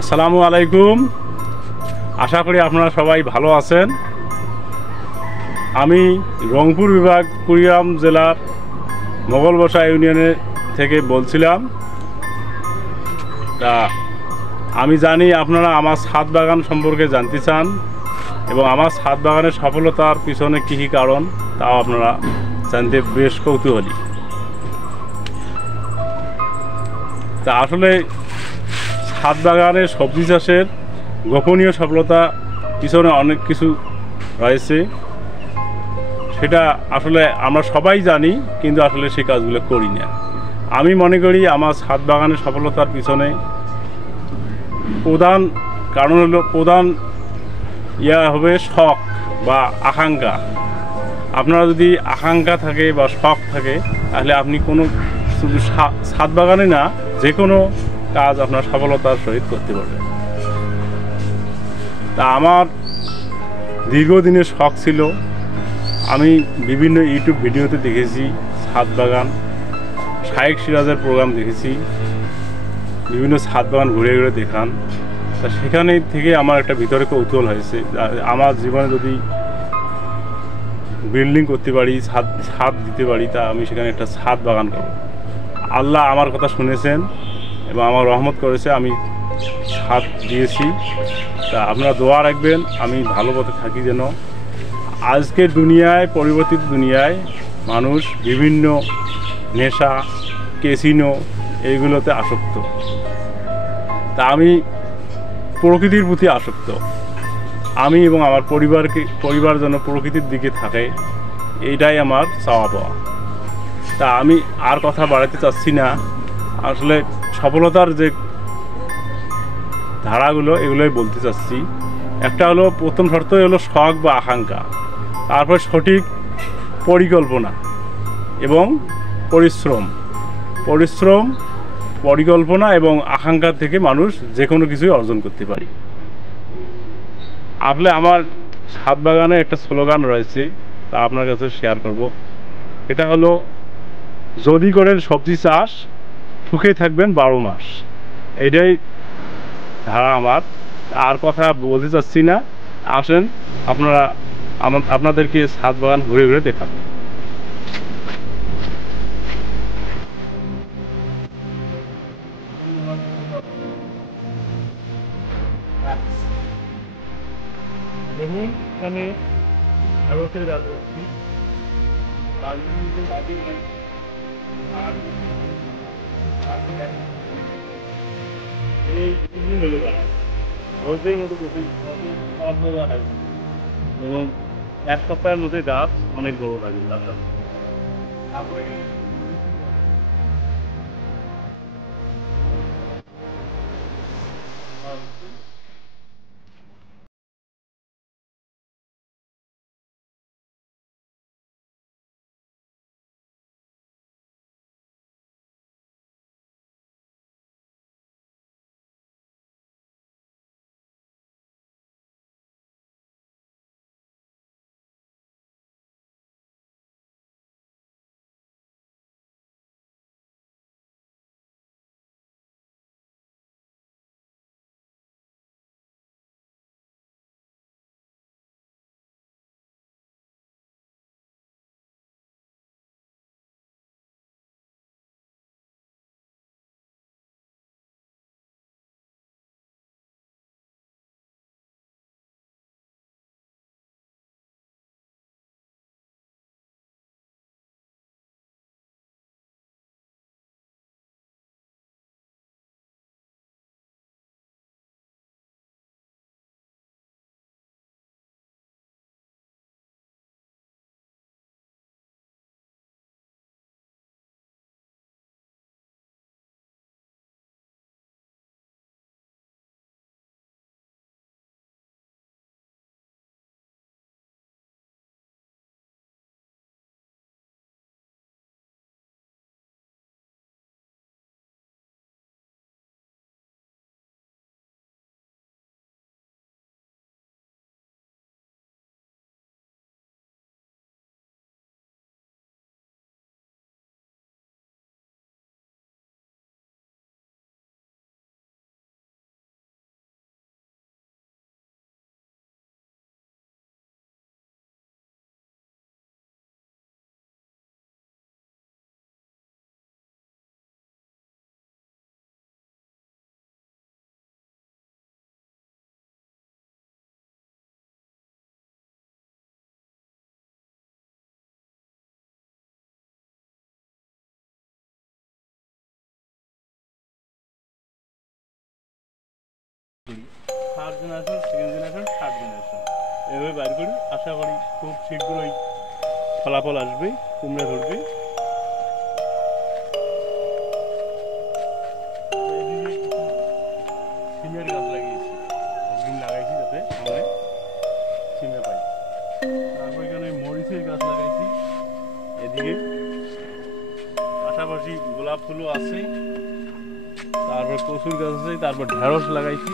আসসালামু আলাইকুম। আশা করি আপনারা সবাই ভালো আছেন। আমি রংপুর বিভাগ কুড়িগ্রাম জেলার মোগলবসা ইউনিয়নের থেকে বলছিলাম। তা আমি জানি আপনারা আমার ছাদ বাগান সম্পর্কে জানতে চান এবং আমার ছাদ বাগানের সফলতার পিছনে কী কী কারণ তাও আপনারা জানতে বেশ কৌতূহলী। তা আসলে ছাদ বাগানে সবজি চাষের গোপনীয় সফলতা পিছনে অনেক কিছু রয়েছে, সেটা আসলে আমরা সবাই জানি, কিন্তু আসলে সেই কাজগুলো করি না। আমি মনে করি আমার ছাদ বাগানের সফলতার পিছনে প্রধান কারণ হলো হবে শখ বা আকাঙ্ক্ষা। আপনারা যদি আকাঙ্ক্ষা থাকে বা শখ থাকে, তাহলে আপনি কোনো শুধু ছাদ বাগানে না, যে কোনো কাজ আপনার সফলতার সহিত করতে পারবেন। তা আমার দীর্ঘদিনের শখ ছিল, আমি বিভিন্ন ইউটিউব ভিডিওতে দেখেছি ছাদ বাগান, শায়েক সিরাজের প্রোগ্রাম দেখেছি, বিভিন্ন ছাদ বাগান ঘুরে ঘুরে দেখান। তা সেখানে থেকে আমার একটা ভিতরে কৌতূহল হয়েছে, আমার জীবনে যদি বিল্ডিং করতে পারি, ছাদ দিতে পারি, তা আমি সেখানে একটা ছাদ বাগান করব। আল্লাহ আমার কথা শুনেছেন এবং আমার রহমত করেছে, আমি ছাদ দিয়েছি। তা আপনারা দোয়া রাখবেন আমি ভালো পথে থাকি। যেন আজকের দুনিয়ায়, পরিবর্তিত দুনিয়ায় মানুষ বিভিন্ন নেশা, ক্যাসিনো এইগুলোতে আসক্ত। তা আমি প্রকৃতির প্রতি আসক্ত। আমি এবং আমার পরিবার যেন প্রকৃতির দিকে থাকে, এইটাই আমার চাওয়া পাওয়া। তা আমি আর কথা বাড়াতে চাচ্ছি না। আসলে সফলতার যে ধারাগুলো, এগুলোই বলতে চাচ্ছি। একটা হলো, প্রথম শর্তই হলো শখ বা আকাঙ্ক্ষা, তারপর সঠিক পরিকল্পনা এবং পরিশ্রম, পরিকল্পনা এবং আকাঙ্ক্ষা থেকে মানুষ যে কোনো কিছুই অর্জন করতে পারে। আসলে আমার ছাদ বাগানে একটা স্লোগান রয়েছে, তা আপনার কাছে শেয়ার করব। এটা হলো, যদি করেন সবজি চাষ, সুখে থাকবেন 12 মাস। এইটাই ধারা আমার। আর কথা বলতে চাচ্ছি না, আসেন আপনারা আপনাদেরকে ছাদ বাগান ঘুরে ঘুরে দেখাবো। দেখুন, এখানে ঢেঁড়সের গাছ আছে, আর এই হলো গাছ, রোজের মতো এবং এক সপ্তাহের মধ্যে গাছ অনেক বড় লাগে। তারপরে করি, first generation, second generation, third generation এভাবে বাইর করি। আশা করি খুব শীঘ্রই ফলাফল আসবে, কুমড়া ধরবে। সিমের গাছ লাগিয়েছি, অগ্রিম লাগাইছি যাতে সামনে সিমে পাই। তারপর এখানে মরিচের গাছ লাগাইছি, এদিকে পাশাপাশি গোলাপ ফুলও আছে, তারপর কচুর গাছ আছে, তারপর ঢেঁড়স লাগাইছি।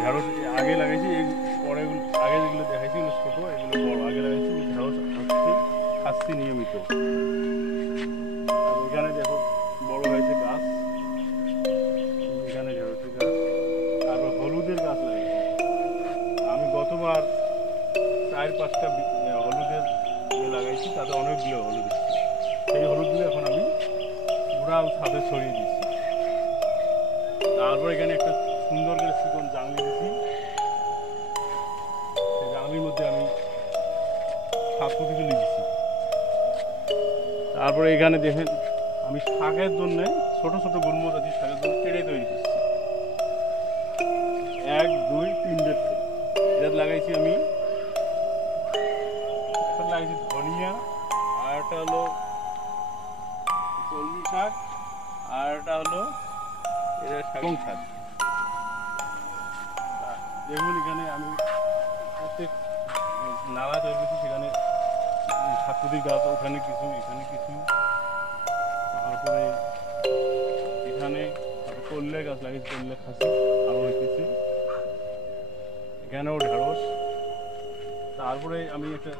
ঢেঁড়স আগে লাগাইছি, পরে আগে যেগুলো দেখাইছি এগুলো ছোটো, এগুলো বড়। আগে লাগাইছি ঢেঁড়স খাচ্ছি নিয়মিত। আর এখানে দেখো বড় হয়েছে গাছ, এখানে ঢেঁড়সের গাছ। তারপর হলুদের গাছ লাগাইছি। আমি গতবার 4-5টা হলুদের লাগাইছি, তাতে অনেকগুলো হলুদ এসেছে। সেই হলুদগুলো এখন আমি উড়াল ছাদে ছড়িয়ে দিচ্ছি। তারপর এখানে একটা সুন্দর করে চিকন জাংলি দিচ্ছি, সেই জাংলির মধ্যে আমি শাকপুতি তুলে দিচ্ছি। তারপরে এখানে দেখেন আমি শাকের জন্য ছোট ছোট গুল্ম জাতীয় শাকের জন্য পেড়ে তৈরি করছি, 1, 2, 3 এটা লাগাইছি আমি। একটা লাগাইছি ধনিয়া, আর একটা হলো কলমি শাক, আর একটা হলো এটা শাকং শাক। দেখুন এখানে আমি প্রত্যেক নালা তৈরি করছি, সেখানে শাকপুতির গাছ ওখানে কিছু, এখানে কিছু, তারপরে এখানে কল্লে গাছ লাগিয়েছি, কল্লে খাসি আরও হইতেছে, এখানেও ঢেঁড়স। তারপরে আমি একটা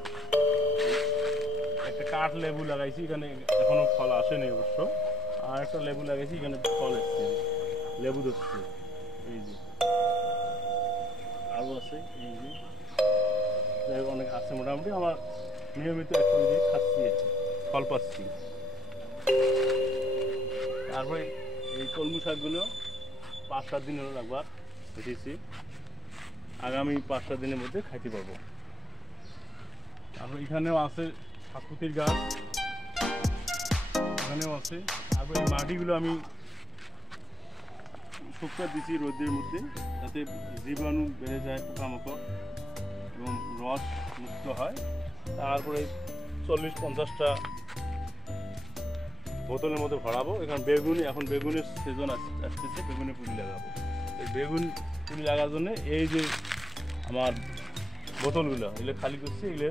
কাঠ লেবু লাগাইছি, এখানে এখনো ফল আসেনি অবশ্য। আর একটা লেবু লাগাইছি, এখানে ফল এসছে, লেবু ধরছে, এই যে আরও আছে, এই যে যাই হোক অনেক আছে। মোটামুটি আমার নিয়মিত একটা দিয়ে খাচ্ছি, ফল পাচ্ছি। তারপরে এই কলমি শাকগুলো 5-7 দিন হলো একবার উঠেছি, আগামী 5-7 দিনের মধ্যে খাইতে পারবো। তারপর এখানেও আছে শাকপুতির গাছ, এখানেও আছে। তারপর এই মাটিগুলো আমি শুকনো দিচ্ছি রোদের মধ্যে, যাতে জীবাণু বেড়ে যায়, পোকামাকড় এবং রস মুক্ত হয়। তারপরে 40-50টা বোতলের মধ্যে ভরাবো। এখানে বেগুন, এখন বেগুনের সিজন আসতেছে, বেগুনের পুলি লাগাবো। এই বেগুন পুলি লাগার জন্য এই যে আমার বোতলগুলো এগুলো খালি করছি, এগুলো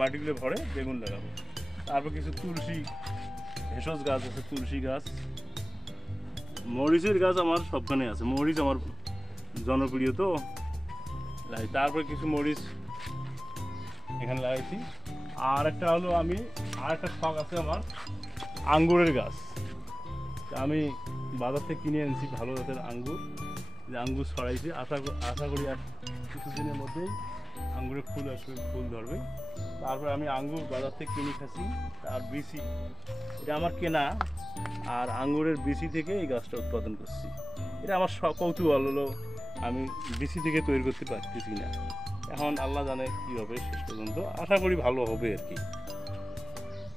মাটিগুলো ভরে বেগুন লাগাবো। তারপর কিছু তুলসী, ভেষজ গাছ আছে, তুলসী গাছ, মরিচের গাছ আমার সবখানে আছে। মরিচ আমার জনপ্রিয় তো, তারপরে কিছু মরিচ এখানে লাগাইছি। আর একটা হলো আমি আর একটা শখ আছে আমার, আঙ্গুরের গাছ। আমি বাজার থেকে কিনে এনেছি ভালো জাতের আঙ্গুর, যে আঙ্গুর ছড়াইছি। আশা করি আর কিছুদিনের মধ্যেই আঙ্গুরের ফুল আসবে, ফুল ধরবে। তারপরে আমি আঙ্গুর বাজার থেকে কিনে খাচ্ছি, তার বিচি এটা আমার কেনা, আর আঙ্গুরের বিচি থেকে এই গাছটা উৎপাদন করছি। এটা আমার কৌতূহল হলো, আমি বিচি থেকে তৈরি করতে পারতেছি না। এখন আল্লাহ জানে কী হবে, শেষ পর্যন্ত আশা করি ভালো হবে আর কি।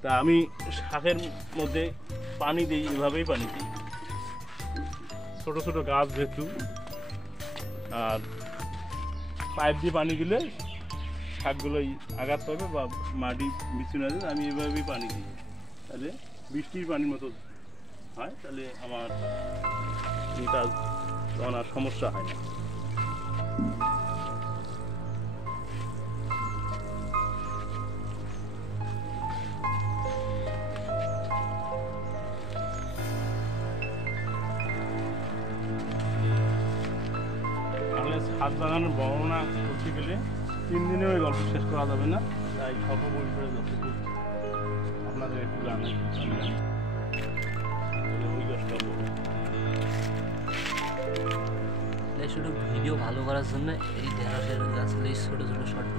তা আমি শাকের মধ্যে পানি দিই, এভাবেই পানি দিই, ছোটো ছোটো গাছ যেহেতু, আর পাইপ দিয়ে পানি দিলে শাকগুলো আঘাত পাবে বা মাটি বিছু না দেবে। আমি এভাবেই পানি দিই, তাহলে বৃষ্টির পানির মতো হয়, তাহলে আমার কাজ তখন আর সমস্যা হয় না। ছাদ বাগানের বর্ণনা করতে গেলে 3 দিনে ওই গল্প শেষ করা যাবে না, তাই স্বল্প পরিসরে যতটুকু আপনাদের একটু জানাই। ওই গাছটা শুধু ভিডিও ভালো করার জন্য এই ঢেঁড়সের গাছগুলো ছোটো ছোটো শর্ট